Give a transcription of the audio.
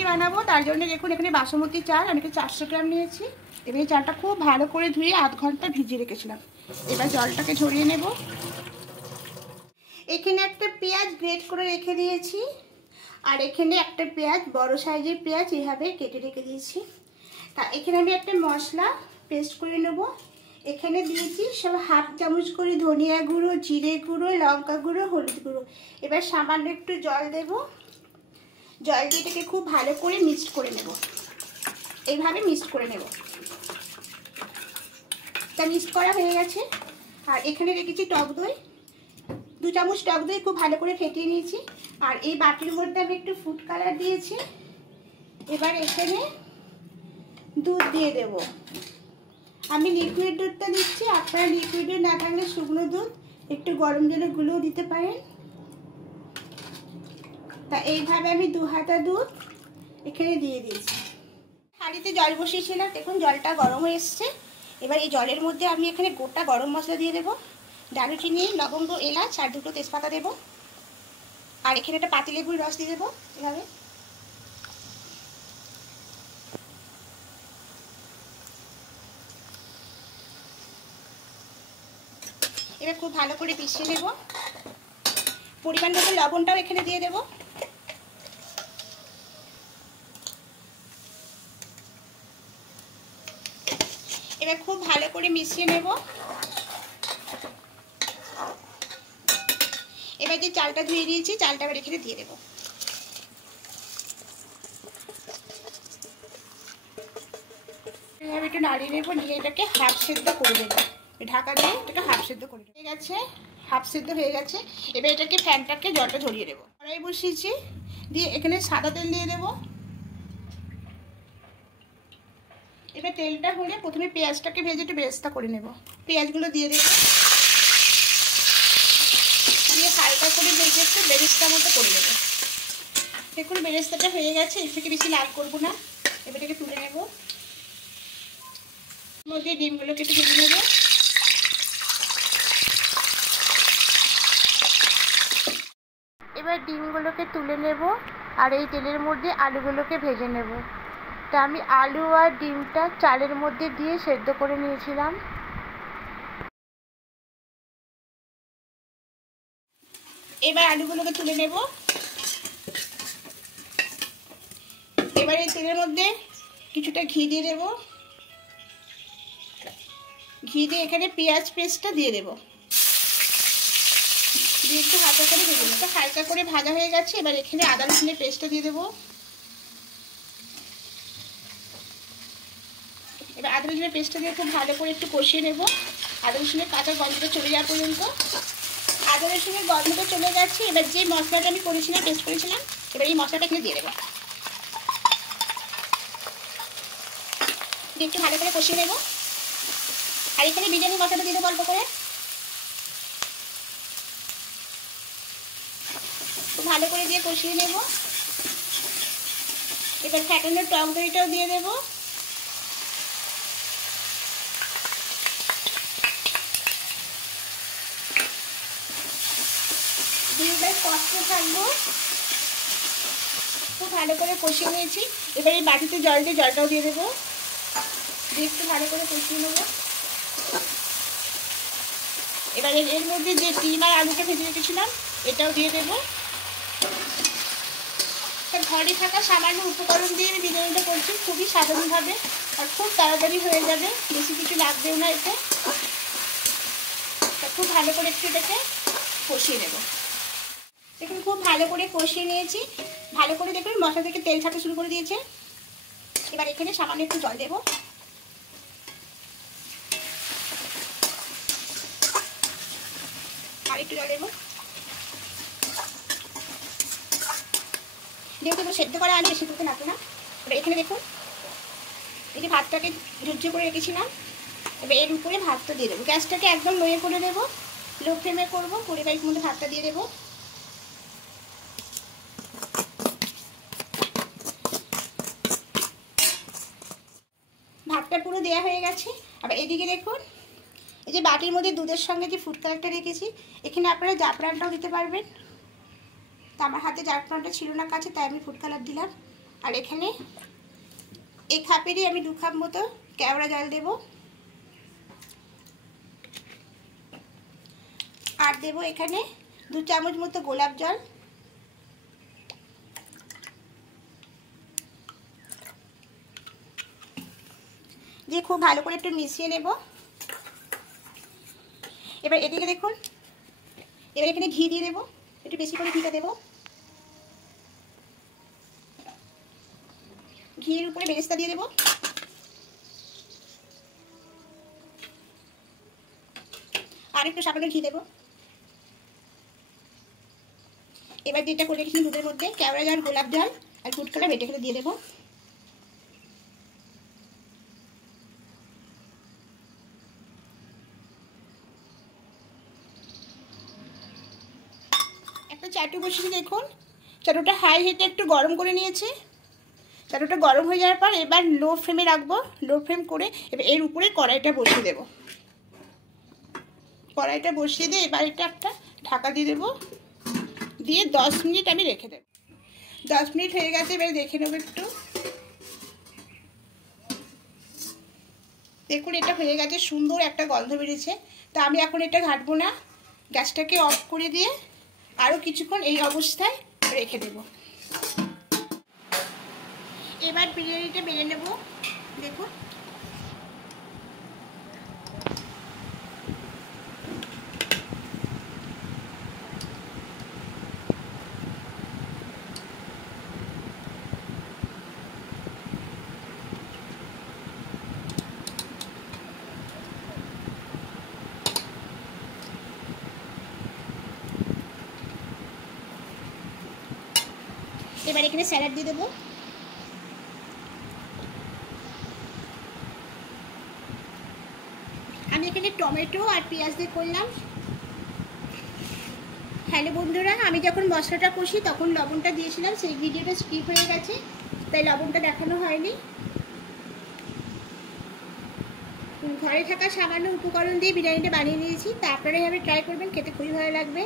বিরিয়ানি বানাবো, তার জন্য দেখুন এখানে বাসমতি চাল আমি 400 গ্রাম নিয়েছি। এবার এই চালটা খুব ভালো করে ধুয়ে আধ ঘন্টা ভিজিয়ে রেখেছিলাম। এবার জলটাকে ঝরিয়ে নেব। এখানে একটা পেঁয়াজ গ্রেট করে রেখে দিয়েছি, আর এখানে একটা পেঁয়াজ বড় সাইজের পেঁয়াজ এইভাবে কেটে রেখে দিয়েছি। তা এখানে আমি একটা মশলা পেস্ট করে নেব। এখানে দিয়েছি সব হাফ চামচ করে ধনিয়া গুঁড়ো, জিরে গুঁড়ো, লঙ্কা গুঁড়ো, হলুদ গুঁড়ো। এবার সামান্য একটু জল দেব। জল দিয়ে এটাকে খুব ভালো করে মিক্সড করে নেব। এইভাবে মিক্সড করে নেব। তা মিক্সড করা হয়ে গেছে। আর এখানে রেখেছি টক দই, 2 চামচ টক দই খুব ভালো করে ফেটিয়ে নিয়েছি। আর এই বাটির মধ্যে আমি একটু ফুড কালার দিয়েছি। এবার এখানে দুধ দিয়ে দেব। আমি লিকুইড দুধটা দিচ্ছি, আপনারা লিকুইড দুধ না থাকলে শুকনো দুধ একটু গরম জলে গুলেও দিতে পারেন। তা এইভাবে আমি 2 হাতা দুধ এখানে দিয়ে দিয়েছি। হাঁড়িতে জল বসিয়েছিলাম, দেখুন জলটা গরম হয়ে এসছে। এবার এই জলের মধ্যে আমি এখানে গোটা গরম মশলা দিয়ে দেবো, দারুচিনি, লবঙ্গ, এলাচ আর 2টো তেজপাতা দেবো। আর এখানে একটা পাতিলেবুর রস দিয়ে দেবো এভাবে। এবার খুব ভালো করে মিশিয়ে নেব। পরিমাণ মতো লবণটাও এখানে দিয়ে দেব। এবার খুব ভালো করে মিশিয়ে নেব। এবার যে চালটা ধুয়ে নিয়েছি চালটা আবার এখানে দিয়ে দেব। এভাবে একটু নাড়িয়ে নেব, নিয়ে এটাকে হাফ সেদ্ধ করে দেবো। ঢাকা দিয়ে এটাকে হাফ সেদ্ধ করে হয়ে গেছে, হাফ সেদ্ধ হয়ে গেছে। এবার এটাকে ফ্যানটাকে জলটা ঝরিয়ে দেবো। কড়াই বসিয়েছি, দিয়ে এখানে সাদা তেল দিয়ে দেবো। এবার তেলটা হলে প্রথমে পেঁয়াজটাকে ভেজে একটু বেরেস্তা করে নেব। পেঁয়াজগুলো দিয়ে দেবো, দিয়ে হালকা করে ভেজে একটু বেরেস্তা মতো করে দেবো। দেখুন বেরেস্তাটা হয়ে গেছে, এর থেকে বেশি লাল করবো না। এবার এটাকে তুলে নেব। মধ্যে ডিমগুলোকে একটু ভেজে নেব। এবার ডিমগুলোকে তুলে নেব, আর এই তেলের মধ্যে আলুগুলোকে ভেজে নেব। তা আমি আলু আর ডিমটা চালের মধ্যে দিয়ে সেদ্ধ করে নিয়েছিলাম। এবার আলুগুলোকে তুলে নেব। এবার এই তেলের মধ্যে কিছুটা ঘি দিয়ে দেব। ঘি দিয়ে এখানে পেঁয়াজ পেস্টটা দিয়ে দেব, দিয়ে একটু হালকা করে ভেজে নেব। হালকা করে ভাজা হয়ে গেছে। এবার এখানে আদা রসুনের পেস্টটা দিয়ে দেবো। এবার আদা রসুনের পেস্টটা দিয়ে খুব ভালো করে একটু কষিয়ে নেব, আদা রসুনের কাঁচা গন্ধটা চলে যাওয়া পর্যন্ত। আদা রসুনের গন্ধটা চলে গেছে। এবার যে মশলাটা আমি করেছিলাম, পেস্ট করেছিলাম, এবার এই মশলাটা এখানে দিয়ে দেবো। দিয়ে একটু ভালো করে কষিয়ে নেব। আর এখানে বিরিয়ানি মশলাটা দিয়ে দেবো অল্প করে। খুব ভালো করে দিয়ে কষিয়ে নেব। এবার ফ্যাটানো টক দইটাও দিয়ে দেবো। কষতে থাকবো। খুব ভালো করে কষিয়ে নিয়েছি। এবার এই বাটিতে জল দিয়ে জলটাও দিয়ে দেবো, দিয়ে একটু ভালো করে কষিয়ে নেবো। এবার এর মধ্যে যে ডিম আর আলুটা ভেজে রেখেছিলাম এটাও দিয়ে দেবো। ঘরে থাকা সামান্য উপকরণ দিয়ে আমি বিরিয়ানিটা করছি, খুবই সাধারণভাবে আর খুব তাড়াতাড়ি হয়ে যাবে, বেশি কিছু লাগবেও না এতে। খুব ভালো করে একটু এটাকে কষিয়ে নেব। দেখুন খুব ভালো করে কষিয়ে নিয়েছি। ভালো করে দেখুন মশলা থেকে তেল ছাড়তে শুরু করে দিয়েছে। এবার এখানে সামান্য একটু জল দেব। আর একটু জল দেবো। যেহেতু সেদ্ধ করা আলু বেশি করতে লাগবে না। এবার এখানে দেখুন এই যে ভাতটাকে ঝুরঝু করে রেখেছিলাম, এবার এর উপরে ভাতটা দিয়ে দেবো। গ্যাসটাকে একদম লোয়ে করে দেবো, লো ফ্লেমে করবো। 20 মিনিট মধ্যে ভাতটা দিয়ে দেবো। ভাতটা পুরো দেওয়া হয়ে গেছে। আবার এদিকে দেখুন এই যে বাটির মধ্যে দুধের সঙ্গে যে ফুড কালারটা রেখেছি, এখানে আপনারা জাফরানটাও দিতে পারবেন। তা আমার হাতে জাফরানটা ছিল না কাছে, তাই আমি ফুড কালার দিলাম। আর এখানে এই খাপেরই আমি 2 কাপ মতো কেওড়া জল দেব, আর দেব এখানে 2 চামচ মতো গোলাপ জল, দিয়ে খুব ভালো করে একটু মিশিয়ে নেব। এবার এদিকে দেখুন, এবার এখানে ঘি দিয়ে দেবো, একটু বেশি করে ঘিটা দেবো। ঘির উপরে বেরেস্তা দিয়ে দেবো, আর একটু সামান্য ঘি দেবো। এবার যেটা করে রেখেছি দুধের মধ্যে কেওড়া জল, গোলাপ জল আর ফুড কালার বেটে করে দিয়ে দেবো। একটা চাটু বসিয়ে দেখুন, চাটুটা হাই হিটে একটু গরম করে নিয়েছে। চাটুটা গরম হয়ে যাওয়ার পর এবার লো ফ্লেমে রাখবো, লো ফ্লেম করে এবার এর উপরে কড়াইটা বসিয়ে দেবো। কড়াইটা বসিয়ে দিয়ে এবার এটা একটা ঢাকা দিয়ে দেবো, দিয়ে 10 মিনিট আমি রেখে দেবো। 10 মিনিট হয়ে গেছে, এবার দেখে নেবো একটু। দেখুন এটা হয়ে গেছে, সুন্দর একটা গন্ধ বেরিয়েছে। তা আমি এখন এটা ঘাটবো না, গ্যাসটাকে অফ করে দিয়ে আরও কিছুক্ষণ এই অবস্থায় রেখে দেব। এবার বিরিয়ানিটা বেড়ে নেব। দেখুন এবার এখানে স্যালাড দিয়ে দেবো। আমি এখানে টমেটো আর পেঁয়াজ দিয়ে করলাম। হ্যালো বন্ধুরা, আমি যখন মশলাটা কষি তখন লবণটা দিয়েছিলাম, সেই ভিডিওটা স্কিপ হয়ে গেছে, তাই লবণটা দেখানো হয়নি। ঘরে থাকা সামান্য উপকরণ দিয়ে বিরিয়ানিটা বানিয়ে নিয়েছি, তা আপনারা এভাবে ট্রাই করবেন, খেতে খুবই ভালো লাগবে।